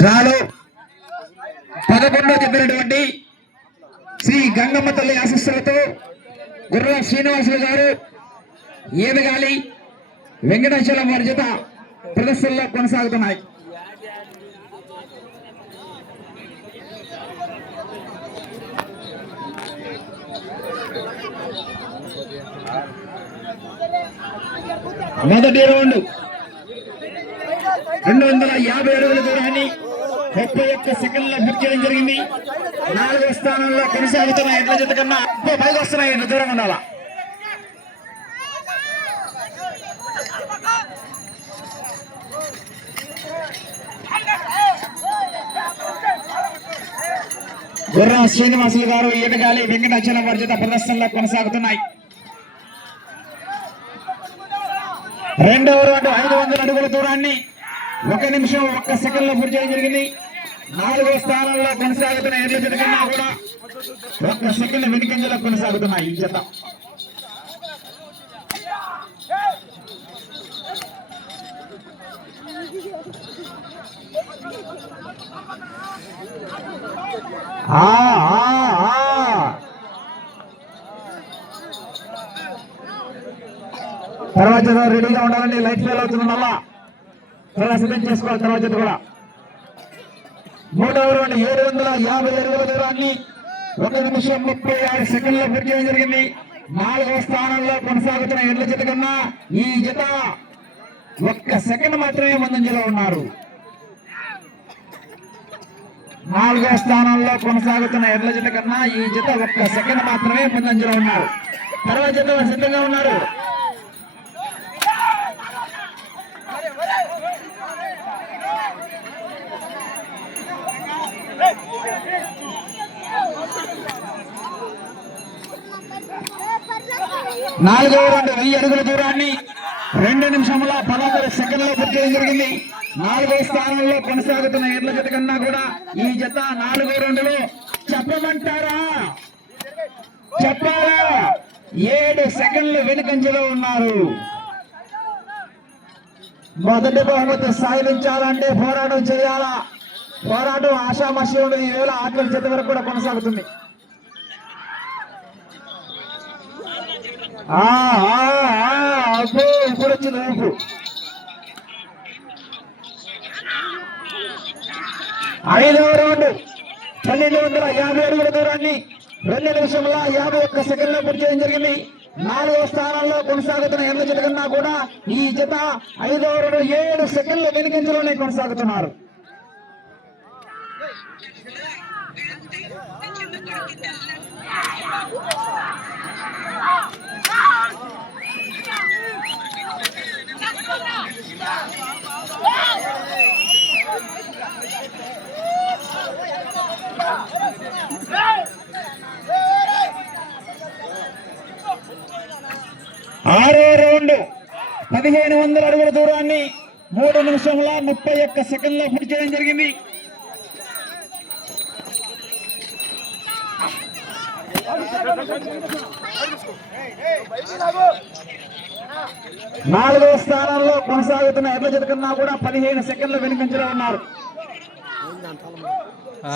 డ్రాలో 11 చెప్పినటువంటి శ్రీ గంగమ్మ తల్లి ఆశీస్సులతో గుర్రం శ్రీనివాసులు గారు ఏదగాలి వెంకటాచలం వారి జత ప్రదర్శనలో కొనసాగుతున్నాయి. మొదటి రౌండ్ 250 అడుగుల దూరాన్ని 31 సెకండ్ల పూర్తి చేయడం జరిగింది. 4వ స్థానంలో కొనసాగుతున్న ఎడ్ల జత కన్నా పైకి వస్తున్నాయి. ఎడ్ల దూరంగా ఉండాలా. గుర్రం శ్రీనివాసులు గారు ఏటగాలి వెంకటాచలం వారి జత ప్రదర్శనలో కొనసాగుతున్నాయి. 2వ రౌండ్ 500 అడుగుల దూరాన్ని 1 నిమిషం 1 సెకండ్లో పూర్తి చేయడం జరిగింది. 4వ స్థానంలో కొనసాగుతున్న ఎడ్ల జత కన్నా కూడా 1 సెకండ్ వెనుకంజలో కొనసాగుతున్నాయి ఈ జత. తర్వాత రెడీగా ఉండాలండి. లైట్ ఫెయిల్ అవుతుంది. మళ్ళా త్వరగా సిద్ధం చేసుకోవాలి. తర్వాత కూడా 3వ రౌండ్ 750 అడుగుల దూరాన్ని 1 నిమిషం 36 సెకండ్లో పూర్తి చేయడం జరిగింది. 4వ స్థానంలో కొనసాగుతున్న ఎడ్ల జత కన్నా ఈ జత 1 సెకండ్ మాత్రమే ముందంజలో ఉన్నారు. 4వ స్థానంలో కొనసాగుతున్న ఎడ్ల జత కన్నా ఈ జత 1 సెకండ్ మాత్రమే ముందంజలో ఉన్నారు. తర్వాత జత సిద్ధంగా ఉన్నారు. నాలుగవ రౌండ్ 1000 అడుగుల దూరాన్ని 2 నిమిషముల 16 సెకండ్లో పూర్తి చేయడం జరిగింది. 4వ స్థానంలో కొనసాగుతున్న ఎడ్ల జత కన్నా కూడా ఈ జత 4వ రౌండ్లో చెప్పమంటారా చెప్పాలా 7 సెకండ్లు వెనుకంజలో ఉన్నారు. మొదటి బహుమతి సాధించాలంటే పోరాటం చేయాలా. పోరాటం ఆశామాషి ఉండదు. ఈ వేళ ఆఖరి జత వరకు కూడా కొనసాగుతుంది. ఇప్పుడు వచ్చింది ఊపు. 5వ రౌండ్ 1250 అడుగుల దూరాన్ని 2 నిమిషముల 51 సెకండ్లో పూర్తి చేయడం జరిగింది. 4వ స్థానంలో కొనసాగుతున్న ఎడ్ల జత కన్నా కూడా ఈ జత 5వ రౌండ్ 7 సెకండ్ల వెనుకంజలోనే కొనసాగుతున్నారు. ఆరో రౌండ్ 1500 అడుగుల దూరాన్ని 3 నిమిషముల 31 సెకండ్లో పూర్తి చేయడం జరిగింది. 4వ స్థానంలో కొనసాగుతున్న ఎడ్ల జత కన్నా కూడా 15 సెకండ్ల వెనుకంజలో ఉన్నారు.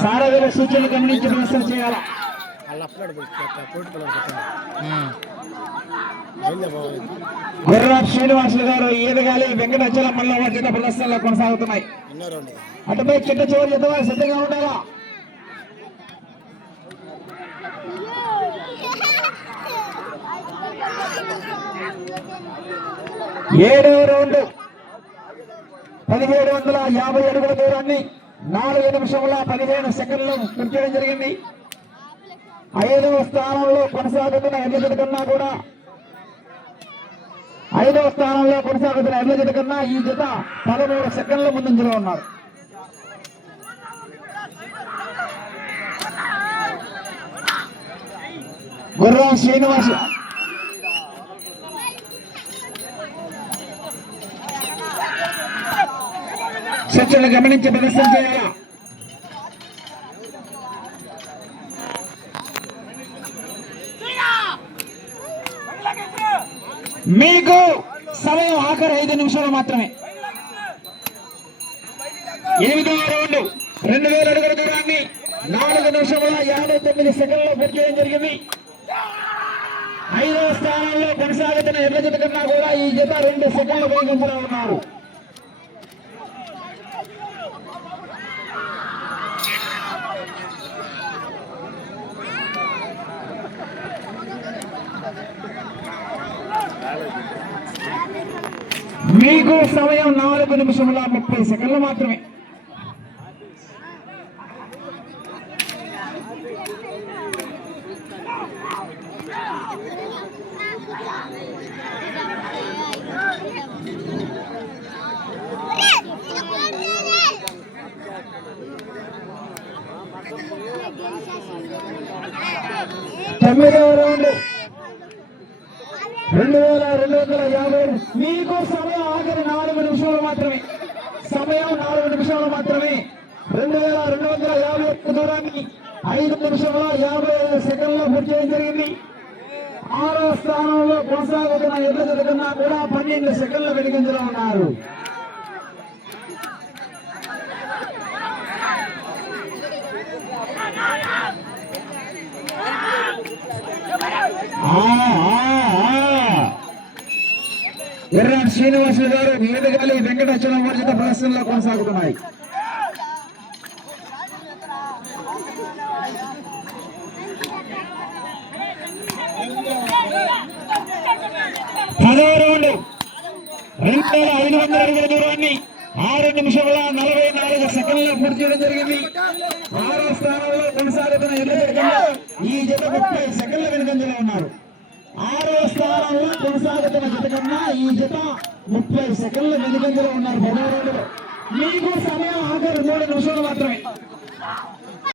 సారథుల సూచనలు గమనించి ప్రదర్శన చేయాలా. గుర్రం శ్రీనివాసులు గారు ఈదగాలి వెంకటాచలం మల్ల జత ప్రదర్శనలో కొనసాగుతున్నాయి. అటుపై చిట్ట చివరి జత వారు సిద్ధంగా ఉండాలా. ఏడవ రౌండ్ 1750 అడుగుల దూరాన్ని 4 నిమిషముల 15 సెకండ్లు పూర్తి చేయడం జరిగింది. 5వ స్థానంలో కొనసాగుతున్న ఎడ్ల జత కన్నా కూడా 5వ స్థానంలో కొనసాగుతున్న ఎడ్ల జత కన్నా ఈ జత 13 సెకండ్ల ముందంజలో ఉన్నారు. గుర్రం శ్రీనివాస్ సూచనలు గమనించి ప్రదర్శన చేయాలా. మీకు సమయం ఆఖరి 5 నిమిషాలు మాత్రమే. 8వ రౌండ్ 2000 అడుగుల దూరాన్ని 4 నిమిషముల 59 సెకండ్లో పూర్తి చేయడం జరిగింది. 5వ స్థానంలో కొనసాగుతున్న ఎర్ర జత కన్నా కూడా ఈ జత 2 సెకండ్ల వేగంలో ఉన్నారు. మీకు సమయం 4 నిమిషముల 30 సెకండ్లు మాత్రమే. తొమ్మిదవ రౌండ్ 2250. మీకు సమయం ఆఖరి 4 నిమిషాలు మాత్రమే. సమయం 4 నిమిషాలు మాత్రమే. 2251 దూరాన్ని 5 నిమిషముల 55 సెకండ్లో పూర్తి చేయడం జరిగింది. 6వ స్థానంలో కొనసాగుతున్న ఎర్ర జత కన్నా కూడా 12 సెకండ్ల వెనుకంజలో ఉన్నారు. ఎర్రాటి శ్రీనివాసులు గారు ఏడుగాలి వెంకటాచలం వర్జిత ప్రదర్శనలో కొనసాగుతున్నాయి. పదవ రౌండ్ 2500 అడుగుల దూరాన్ని 6 నిమిషముల 44 సెకండ్లో పూర్తి చేయడం జరిగింది. 6వ స్థానంలో కొనసాగుతున్న ఎర్ర జత ఈ జత 30 సెకండ్ల వెనుకంజలో ఉన్నారు. 6వ స్థానంలో కొనసాగుతున్న జత కన్నా ఈ జత 30 సెకండ్ల వెనుకంజలో ఉన్నారు. 10వ రౌండ్లో మీకు సమయం ఆఖరి 3 నిమిషాలు మాత్రమే.